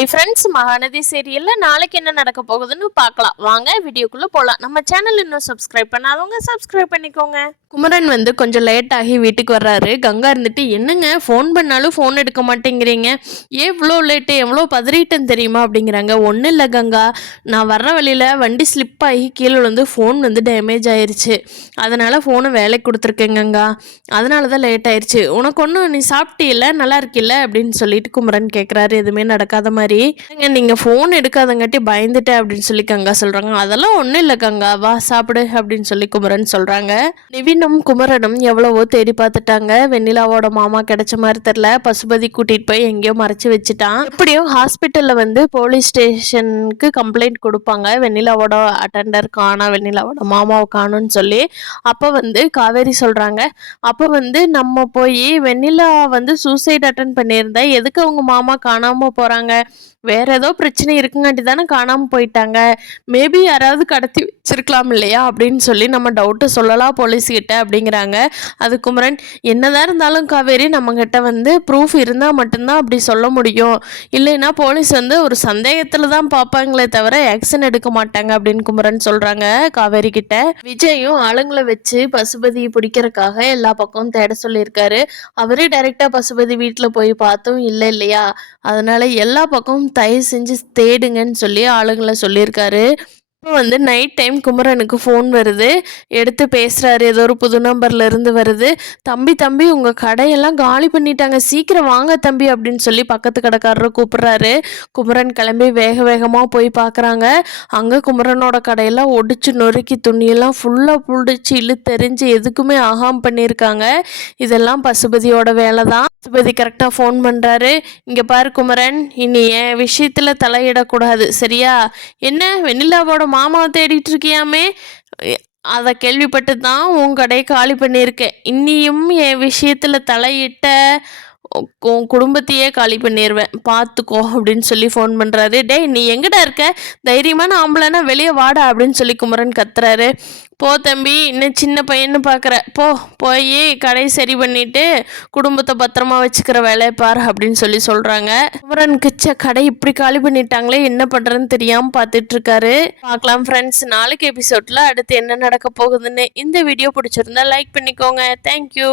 Hi friends, Mahanadi சீரியல்ல நாளைக்கு என்ன நடக்க போகுதுன்னு பார்க்கலாம். வாங்க வீடியோக்குள்ள போகலாம். நம்ம சேனல் இன்னும் சப்ஸ்கிரைப் பண்ணாதவங்க சப்ஸ்கிரைப் பண்ணிக்கோங்க. குமரன் கொஞ்சம் லேட் ஆகி வீட்டுக்கு வர்றாரு. கங்கா இருந்துட்டு, என்னங்க ஃபோன் பண்ணாலும் ஃபோன் எடுக்க மாட்டேங்கிறீங்க, ஏன் இவ்வளோ லேட்டு, எவ்வளோ பதறிட்டேன்னு தெரியுமா அப்படிங்கிறாங்க. ஒன்றும் இல்லை கங்கா, நான் வர்ற வழியில் வண்டி ஸ்லிப் ஆகி கீழே விழுந்து ஃபோன் டேமேஜ் ஆயிடுச்சு, அதனால் ஃபோனை வேலைக்கு கொடுத்துருக்கேன் கங்கா, அதனால தான் லேட் ஆயிடுச்சு. உனக்கு ஒன்றும் நீ சாப்பிட்டீல்ல, நல்லா இருக்கில்ல அப்படின்னு சொல்லிட்டு குமரன் கேட்குறாரு. எதுவுமே நடக்காத மாதிரி. நீங்கள் ஃபோன் எடுக்காதங்காட்டி பயந்துட்டேன் அப்படின்னு சொல்லி கங்கா சொல்கிறாங்க. அதெல்லாம் ஒன்றும் இல்லை கங்கா, வா சாப்பிடு அப்படின்னு சொல்லி குமரன் சொல்கிறாங்க. நிவினும் குமரனும் எவ்வளவோ தேடி பார்த்துட்டாங்க. வெண்ணிலாவோட மாமா கிடைச்ச மாதிரி தெரில. பசுபதி கூட்டிகிட்டு போய் எங்கேயோ மறைச்சி வச்சுட்டான். எப்படியோ ஹாஸ்பிட்டலில் போலீஸ் ஸ்டேஷனுக்கு கம்ப்ளைண்ட் கொடுப்பாங்க, வெண்ணிலாவோட அட்டெண்டர் காணா, வெண்ணிலாவோட மாமாவை காணும்னு சொல்லி. அப்போ காவேரி சொல்கிறாங்க, அப்போ நம்ம போய் வெண்ணிலா சூசைட் அட்டன் பண்ணியிருந்தா எதுக்கு அவங்க மாமா காணாமல் போகிறாங்க, வேற ஏதோ பிரச்சனை இருக்குங்காட்டி தானே காணாமல் போயிட்டாங்க, மேபி யாராவது கடத்தி வச்சிருக்கலாம் இல்லையா அப்படின்னு சொல்லி நம்ம டவுட்டை சொல்லலாம் போலீஸ்கிட்ட அப்படிங்கிறாங்க. அது குமரன், என்னதான் இருந்தாலும் காவேரி, நம்மக்கிட்ட ப்ரூஃப் இருந்தால் மட்டும்தான் அப்படி சொல்ல முடியும், இல்லைன்னா போலீஸ் ஒரு சந்தேகத்தில் தான் பார்ப்பாங்களே தவிர ஆக்ஷன் எடுக்க மாட்டாங்க அப்படின்னு குமரன் சொல்கிறாங்க காவேரி கிட்ட. விஜயும் ஆளுங்களை வச்சு பசுபதியை பிடிக்கிறதுக்காக எல்லா பக்கமும் தேட சொல்லியிருக்காரு. அவரே டைரெக்டாக பசுபதி வீட்டில் போய் பார்த்தும் இல்லை இல்லையா, அதனால எல்லா பக்கமும் தயவு செஞ்சு தேடுங்கன்னு சொல்லி ஆளுங்களை சொல்லியிருக்காரு. இப்போ நைட் டைம் குமரனுக்கு ஃபோன் வருது. எடுத்து பேசுகிறாரு. ஏதோ ஒரு புது நம்பரில் இருந்து வருது. தம்பி உங்கள் கடையெல்லாம் காலி பண்ணிட்டாங்க, சீக்கிரம் வாங்க தம்பி அப்படின்னு சொல்லி பக்கத்து கடைக்காரரை கூப்பிட்றாரு. குமரன் கிளம்பி வேக வேகமாக போய் பார்க்குறாங்க. அங்கே குமரனோட கடையெல்லாம் ஒடிச்சு நொறுக்கி துணியெல்லாம் ஃபுல்லாக புடிச்சு இழுத்தெறிஞ்சு எதுக்குமே ஆகாமல் பண்ணியிருக்காங்க. இதெல்லாம் பசுபதியோட வேலை தான். பசுபதி கரெக்டாக ஃபோன் பண்ணுறாரு. இங்கே பாரு குமரன், இனி என் விஷயத்தில் தலையிடக்கூடாது சரியா, என்ன வெண்ணிலாவோட மாமாவை தேடிட்டு இருக்கியாமே, அதை கேள்விப்பட்டு தான் உன் கடையை காலி பண்ணியிருக்கேன், இன்னியும் என் விஷயத்தில் தலையிட்ட உன் குடும்பத்தையே காலி பண்ணிடுவேன் பார்த்துக்கோ அப்படின்னு சொல்லி ஃபோன் பண்ணுறாரு. டேய் நீ எங்கடா இருக்க, தைரியமான ஆம்பளைனா வெளியே வாடா அப்படின்னு சொல்லி குமரன் கத்துறாரு. போ தம்பி, இன்னும் சின்ன பையன்னு பார்க்குற, போய் கடையை சரி பண்ணிவிட்டு குடும்பத்தை பத்திரமா வச்சுக்கிற வேலையை பாரு அப்படின்னு சொல்லி சொல்கிறாங்க. குமரனுக்கு கடை இப்படி காலி பண்ணிட்டாங்களே, என்ன பண்ணுறதுன்னு தெரியாமல் பார்த்துட்ருக்காரு. பார்க்கலாம் ஃப்ரெண்ட்ஸ், நாளைக்கு எபிசோடில் அடுத்து என்ன நடக்க போகுதுன்னு. இந்த வீடியோ பிடிச்சிருந்தா லைக் பண்ணிக்கோங்க. தேங்க்யூ.